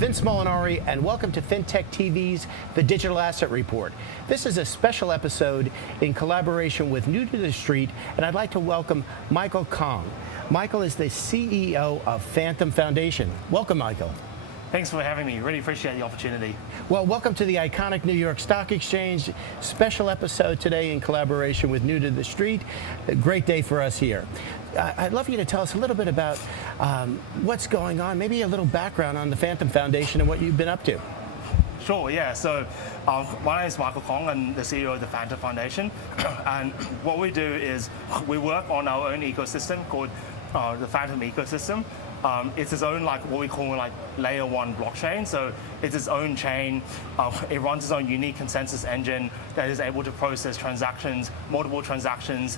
Vince Molinari, and welcome to FinTech TV's The Digital Asset Report. This is a special episode in collaboration with New to the Street, and I'd like to welcome Michael Kong. Michael is the CEO of Fantom Foundation. Welcome, Michael. Thanks for having me. Really appreciate the opportunity. Well, welcome to the iconic New York Stock Exchange. Special episode today in collaboration with New to the Street. A great day for us here. I'd love you to tell us a little bit about what's going on, maybe a little background on the Fantom Foundation and what you've been up to. Sure, yeah. So my name is Michael Kong. I'm the CEO of the Fantom Foundation. And what we do is we work on our own ecosystem called the Fantom ecosystem. It's its own, like, what we call like layer one blockchain. So it's its own chain. It runs its own unique consensus engine that is able to process transactions, multiple transactions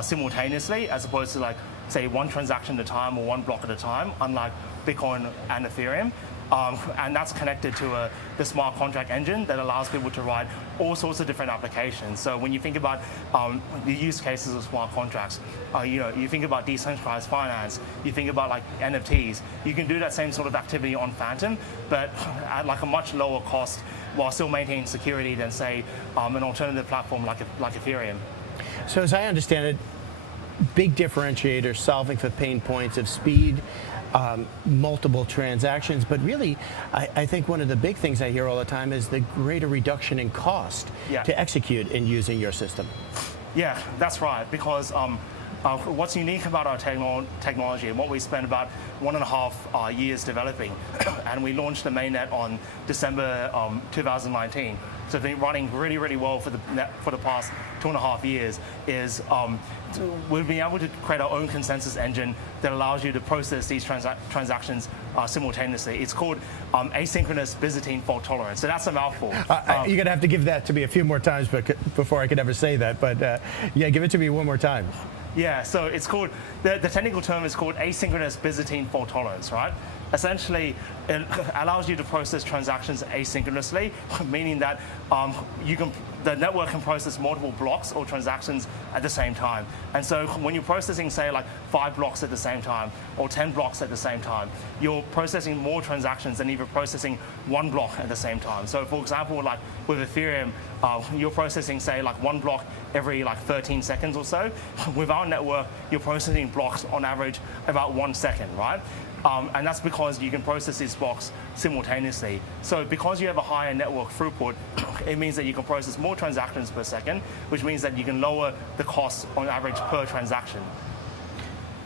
simultaneously, as opposed to, like, say, one transaction at a time or one block at a time, unlike Bitcoin and Ethereum. And that's connected to the smart contract engine that allows people to write all sorts of different applications. So when you think about the use cases of smart contracts, you think about decentralized finance, you think about like NFTs, you can do that same sort of activity on Fantom, but at like a much lower cost while still maintaining security than, say, an alternative platform like Ethereum. So as I understand it, big differentiator, solving for pain points of speed, multiple transactions, but really, I think one of the big things I hear all the time is the greater reduction in cost to execute in using your system. Yeah, that's right, because what's unique about our technology and what we spent about 1.5 years developing, and we launched the mainnet on December 2019. So it's been running really, really well for the past 2.5 years. Is we've been able to create our own consensus engine that allows you to process these transactions simultaneously. It's called asynchronous Byzantine fault tolerance. So that's a mouthful. You're going to have to give that to me a few more times before I could ever say that. But yeah, give it to me one more time. Yeah, so it's called, the technical term is called asynchronous Byzantine fault tolerance, right? Essentially, it allows you to process transactions asynchronously, meaning that the network can process multiple blocks or transactions at the same time. And so when you're processing, say, like 5 blocks at the same time or 10 blocks at the same time, you're processing more transactions than if you're processing 1 block at the same time. So for example, like with Ethereum, you're processing, say, like 1 block every like 13 seconds or so. With our network, you're processing blocks on average about 1 second, right? And that's because you can process these blocks simultaneously. So because you have a higher network throughput, it means that you can process more transactions per second, which means that you can lower the cost on average per transaction.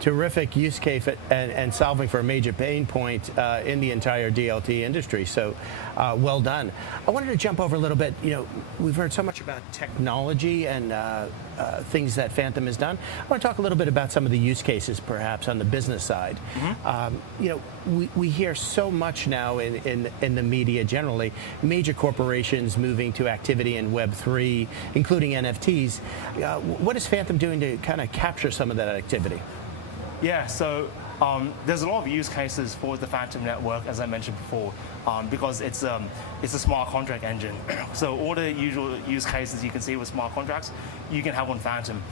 Terrific use case and solving for a major pain point in the entire DLT industry. So well done. I wanted to jump over a little bit. You know, we've heard so much about technology and things that Fantom has done. I want to talk a little bit about some of the use cases, perhaps on the business side. You know, we hear so much now in the media generally, major corporations moving to activity in Web3, including NFTs. What is Fantom doing to kind of capture some of that activity? Yeah, so there's a lot of use cases for the Fantom network, as I mentioned before, because it's a smart contract engine. So all the usual use cases you can see with smart contracts, you can have on Fantom.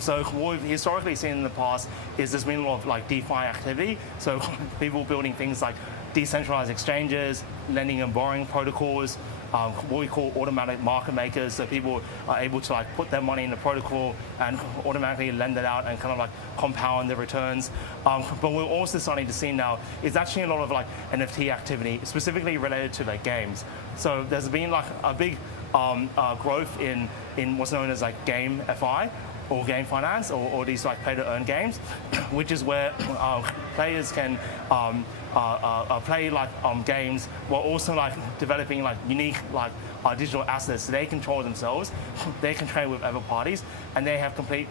So what we've historically seen in the past is there's been a lot of like DeFi activity. So people building things like decentralized exchanges, lending and borrowing protocols, what we call automatic market makers, so people are able to like put their money in the protocol and automatically lend it out and kind of like compound the returns. But we're also starting to see now is actually a lot of like NFT activity, specifically related to like games. So there's been like a big growth in what's known as like game FI, or game finance, or these like pay-to-earn games, which is where players can play like games while also like developing like unique like digital assets they control themselves, they can trade with other parties, and they have complete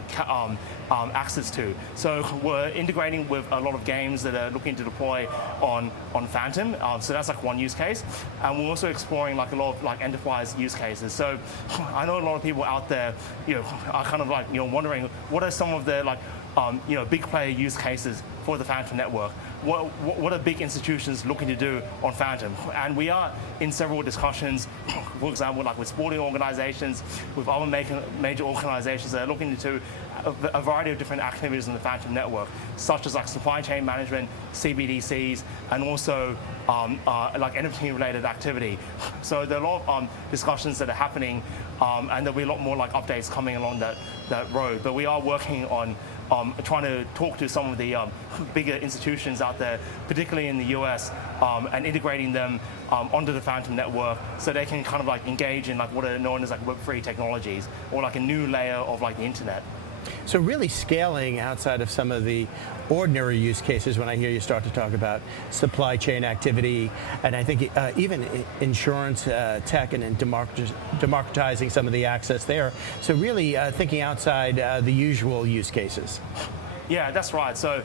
access to. So we're integrating with a lot of games that are looking to deploy on Fantom. So that's like one use case, and we're also exploring like a lot of like enterprise use cases. So I know a lot of people out there, are kind of like wondering what are some of the like big player use cases for the Fantom network. What are big institutions looking to do on Fantom? And we are in several discussions, for example, like with sporting organizations, with other major organizations that are looking to do a variety of different activities in the Fantom network, such as like supply chain management, CBDCs, and also like NFT-related activity. So there are a lot of discussions that are happening, and there'll be a lot more like updates coming along that road. But we are working on trying to talk to some of the bigger institutions out there, particularly in the US, and integrating them onto the Fantom network so they can kind of like engage in like what are known as like Web3 technologies, or like a new layer of like the internet. So really scaling outside of some of the ordinary use cases when I hear you start to talk about supply chain activity, and I think even insurance tech and democratizing some of the access there. So really thinking outside the usual use cases. Yeah, that's right. So,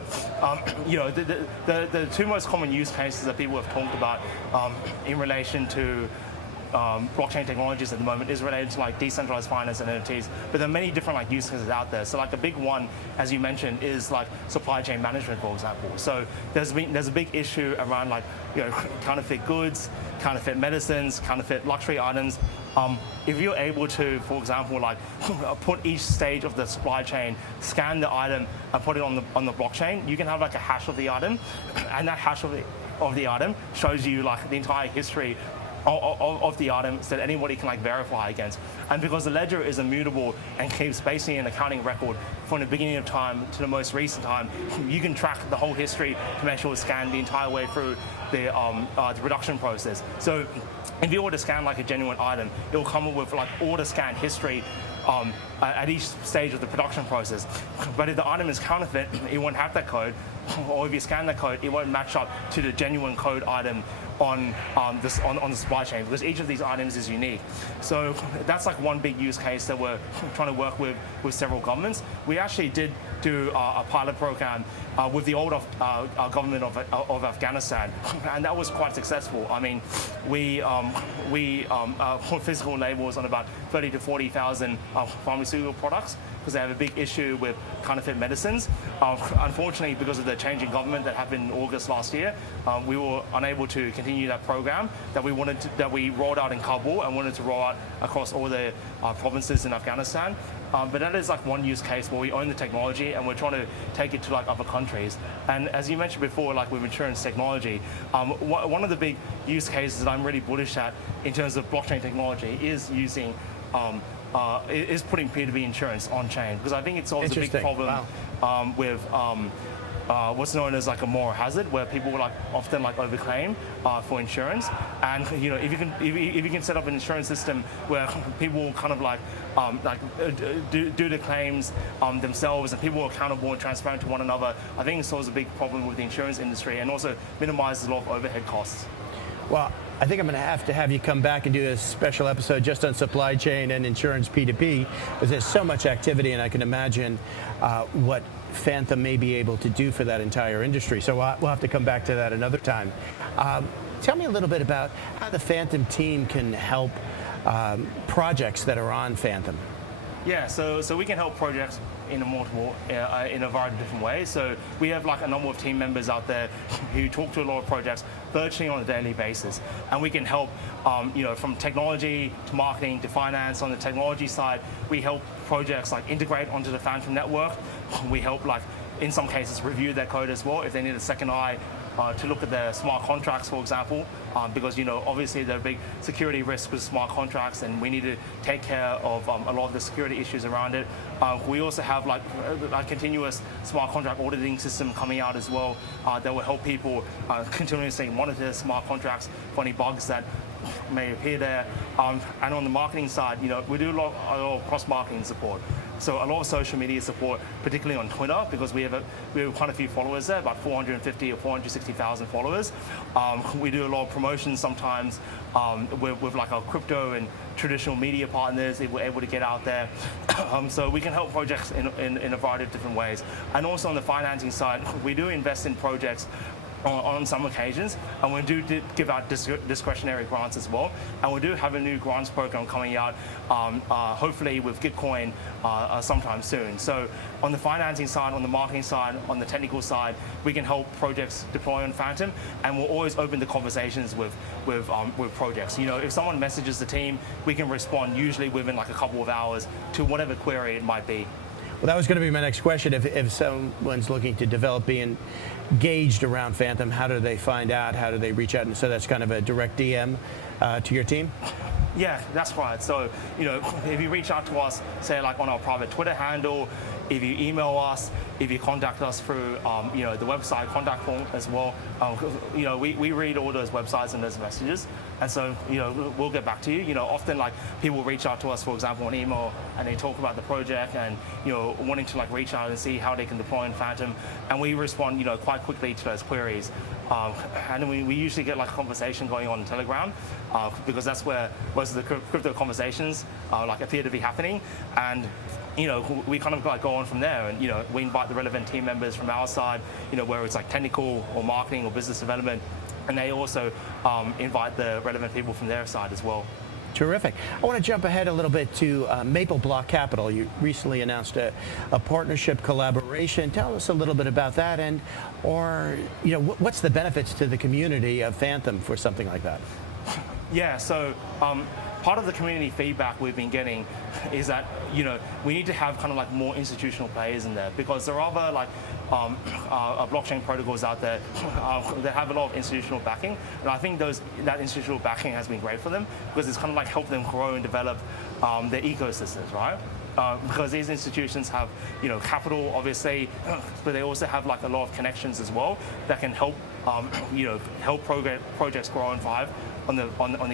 you know, the two most common use cases that people have talked about in relation to blockchain technologies at the moment is related to like decentralized finance and NFTs, but there are many different like use cases out there. So like a big one, as you mentioned, is like supply chain management, for example. So there's a big issue around like, you know, counterfeit goods, counterfeit medicines, counterfeit luxury items. If you're able to, for example, like put each stage of the supply chain, scan the item, and put it on the blockchain, you can have like a hash of the item, and that hash of the item shows you like the entire history of the item so that anybody can like verify against. And because the ledger is immutable and keeps basically an accounting record from the beginning of time to the most recent time, you can track the whole history to make sure it's scanned the entire way through the production process. So if you were to scan like a genuine item, it will come up with like all the scan history at each stage of the production process. But if the item is counterfeit, it won't have that code, or if you scan that code, it won't match up to the genuine code item on the supply chain, because each of these items is unique. So that's like one big use case that we're trying to work with several governments. We actually did do a pilot program with the old government of Afghanistan, and that was quite successful. I mean, we put physical labels on about 30 to 40,000 pharmaceutical products because they have a big issue with counterfeit medicines. Unfortunately, because of the change in government that happened in August last year, we were unable to continue that program that we rolled out in Kabul and wanted to roll out across all the provinces in Afghanistan. But that is like one use case where we own the technology and we're trying to take it to like other countries. And as you mentioned before, like with insurance technology, one of the big use cases that I'm really bullish at in terms of blockchain technology is using is putting P2P insurance on chain, because I think it solves a big problem with what's known as like a moral hazard, where people like often like overclaim for insurance. And you know, if you can set up an insurance system where people kind of like do the claims themselves, and people are accountable and transparent to one another, I think it solves a big problem with the insurance industry and also minimizes a lot of overhead costs. Well, I think I'm going to have you come back and do a special episode just on supply chain and insurance P2P, because there's so much activity, and I can imagine what Fantom may be able to do for that entire industry. So we'll have to come back to that another time. Tell me a little bit about how the Fantom team can help projects that are on Fantom. Yeah, so we can help projects in a variety of different ways. So we have like a number of team members out there who talk to a lot of projects virtually on a daily basis, and we can help you know, from technology to marketing to finance. On the technology side, we help projects like integrate onto the Fantom network. We help like in some cases review their code as well if they need a second eye to look at their smart contracts, for example, because you know, obviously there are big security risks with smart contracts, and we need to take care of a lot of the security issues around it. We also have like a continuous smart contract auditing system coming out as well that will help people continuously monitor smart contracts for any bugs that may appear there. And on the marketing side, you know, we do a lot of cross-marketing support. So a lot of social media support, particularly on Twitter, because we have quite a few followers there, about 450 or 460,000 followers. We do a lot of promotions sometimes with like our crypto and traditional media partners if we're able to get out there. So we can help projects in a variety of different ways. And also on the financing side, we do invest in projects on some occasions, and we do give out discretionary grants as well. And we do have a new grants program coming out, hopefully with Gitcoin sometime soon. So on the financing side, on the marketing side, on the technical side, we can help projects deploy on Fantom, and we're always open to conversations with projects. You know, if someone messages the team, we can respond usually within like a couple of hours to whatever query it might be. Well, that was going to be my next question. If someone's looking to develop, be engaged around Fantom, how do they find out? How do they reach out? And so that's kind of a direct DM to your team? Yeah, that's right. So, if you reach out to us, say like on our private Twitter handle, if you email us, if you contact us through, the website contact form as well, we read all those websites and those messages, and so, we'll get back to you. Often like people reach out to us, for example, on email, and they talk about the project and, wanting to like reach out and see how they can deploy in Fantom, and we respond, quite quickly to those queries. And we usually get like a conversation going on Telegram, because that's where most of the crypto conversations appear to be happening. And we kind of like go on from there, and we invite the relevant team members from our side, where it's like technical or marketing or business development, and they also invite the relevant people from their side as well. Terrific. I want to jump ahead a little bit to Maple Block Capital. You recently announced a partnership collaboration. Tell us a little bit about that, and what's the benefits to the community of Fantom for something like that? Yeah, so part of the community feedback we've been getting is that we need to have kind of like more institutional players in there, because there are other blockchain protocols out there that have a lot of institutional backing, and I think that institutional backing has been great for them, because it's kind of like helped them grow and develop their ecosystems, right? Because these institutions have capital, obviously, but they also have like a lot of connections as well that can help help projects grow and thrive on the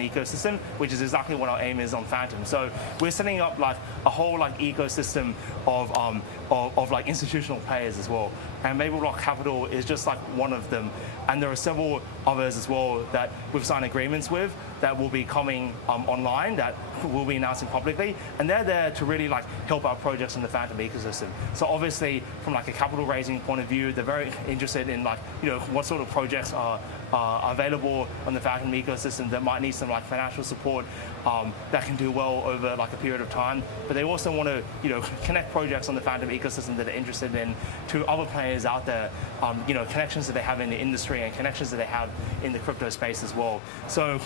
ecosystem, which is exactly what our aim is on Fantom. So we're setting up like a whole like ecosystem of like institutional players as well, and Maple Block Capital is just like one of them, and there are several others as well that we've signed agreements with that will be coming online, that we'll be announcing publicly, and they're there to really like help our projects in the Fantom ecosystem. So obviously from like a capital raising point of view, they're very interested in like what sort of projects are available on the Fantom ecosystem that might need some like financial support that can do well over like a period of time. But they also want to connect projects on the Fantom ecosystem that are interested in to other players out there, connections that they have in the industry and connections that they have in the crypto space as well. So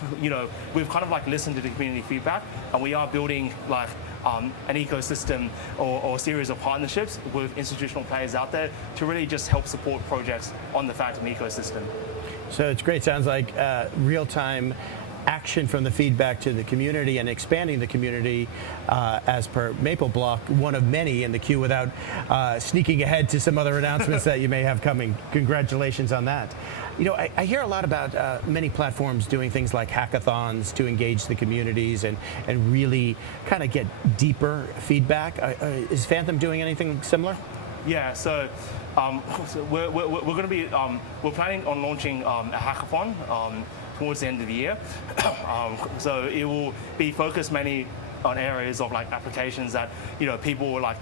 we've kind of like listened to the community feedback, and we are building like an ecosystem or series of partnerships with institutional players out there to really just help support projects on the Fantom ecosystem. So it's great. Sounds like real-time action from the feedback to the community and expanding the community as per Maple Block, one of many in the queue, without sneaking ahead to some other announcements that you may have coming. Congratulations on that. I hear a lot about many platforms doing things like hackathons to engage the communities and really kind of get deeper feedback. Is Fantom doing anything similar? Yeah, so we're going to be we're planning on launching a hackathon towards the end of the year. So it will be focused mainly on areas of like applications that people like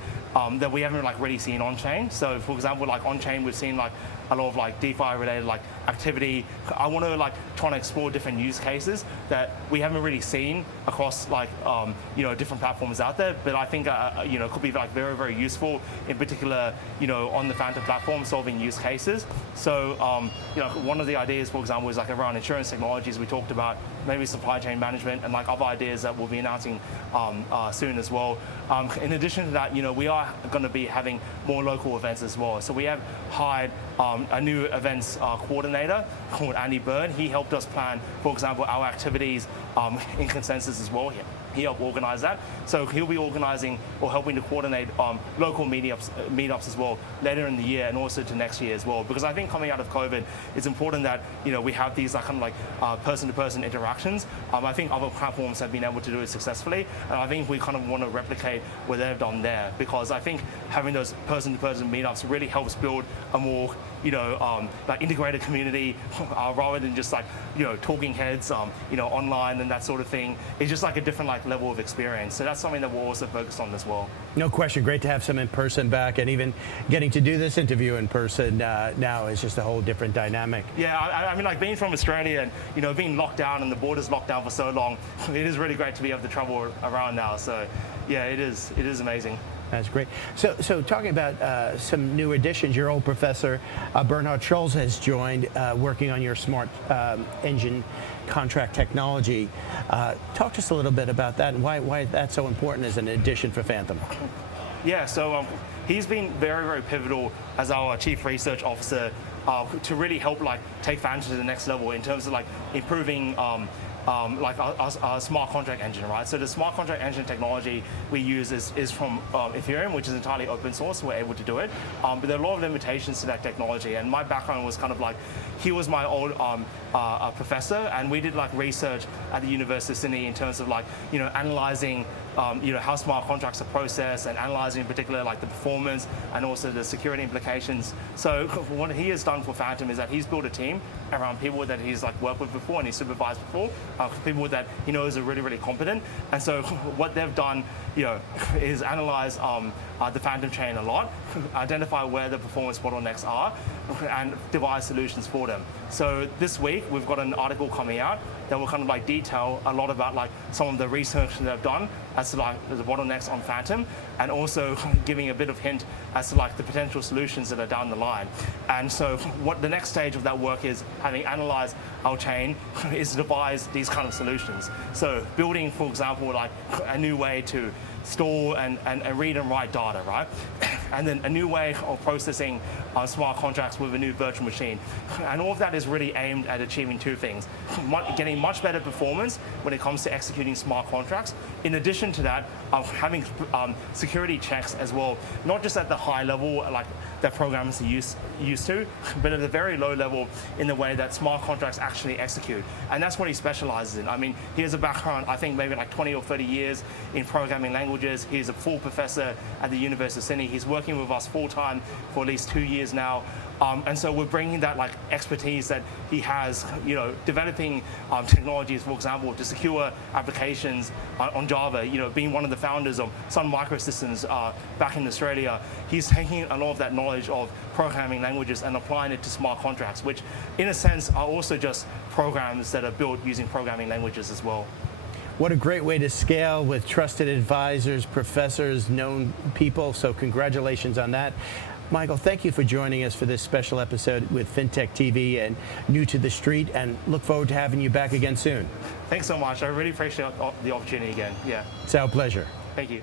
that we haven't like really seen on chain. So for example, like on chain, we've seen like a lot of like DeFi related like activity. I want to like try and explore different use cases that we haven't really seen across like different platforms out there. But I think it could be like very, very useful, in particular on the Fantom platform, solving use cases. So one of the ideas, for example, is like around insurance technologies. We talked about maybe supply chain management and like other ideas that we'll be announcing soon as well. In addition to that, we are going to be having more local events as well. So we have hired a new events coordinator called Andy Byrne. He helped us plan, for example, our activities in Consensus as well. He helped organize that. So he'll be organizing or helping to coordinate local meetups as well later in the year and also to next year as well. Because I think coming out of COVID, it's important that we have these kind of like person-to-person interactions. I think other platforms have been able to do it successfully, and I think we kind of want to replicate what they've done there, because I think having those person-to-person meetups really helps build a more like integrated community rather than just like talking heads online and that sort of thing. It's just like a different like level of experience. So that's something that we're also focused on as well. No question. Great to have some in person back, and even getting to do this interview in person now is just a whole different dynamic. Yeah, I mean, like being from Australia and being locked down and the borders locked down for so long, it is really great to be able to travel around now. So yeah, it is amazing. That's great. So talking about some new additions, your old professor, Bernhard Scholz, has joined working on your smart engine contract technology. Talk to us a little bit about that and why that's so important as an addition for Fantom. Yeah, so he's been very, very pivotal as our chief research officer to really help like take Fantom to the next level in terms of like improving like our smart contract engine, right? So the smart contract engine technology we use is from Ethereum, which is entirely open source. We're able to do it, but there are a lot of limitations to that technology. And my background was kind of like, he was my old professor, and we did like research at the University of Sydney in terms of like, you know, analyzing how smart contracts are processed and analyzing in particular like the performance and also the security implications. So what he has done for Fantom is that he's built a team around people that he's like worked with before and he's supervised before, people that he knows are really, really competent. And so what they've done, you know, is analyze the Fantom chain a lot, identify where the performance bottlenecks are, and devise solutions for them. So this week we've got an article coming out that will kind of like detail a lot about like some of the research that they've done as to like the bottlenecks on Fantom, and also giving a bit of hint as to like the potential solutions that are down the line. And so what the next stage of that work is, having analyzed our chain, is to devise these kind of solutions. So building, for example, like a new way to store and read and write data, right? And then a new way of processing smart contracts with a new virtual machine. And all of that is really aimed at achieving two things: getting much better performance when it comes to executing smart contracts. In addition to that, having security checks as well, not just at the high level like that programmers are used to, but at a very low level in the way that smart contracts actually execute. And that's what he specializes in. I mean, he has a background, I think maybe like 20 or 30 years in programming languages. He's a full professor at the University of Sydney. He's working with us full-time for at least 2 years now. And so we're bringing that like expertise that he has, you know, developing technologies, for example, to secure applications on Java, you know, being one of the founders of Sun Microsystems back in Australia. He's taking a lot of that knowledge of programming languages and applying it to smart contracts, which in a sense are also just programs that are built using programming languages as well. What a great way to scale with trusted advisors, professors, known people. So congratulations on that. Michael, thank you for joining us for this special episode with FinTech TV and New to the Street, and look forward to having you back again soon. Thanks so much. I really appreciate the opportunity again. Yeah. It's our pleasure. Thank you.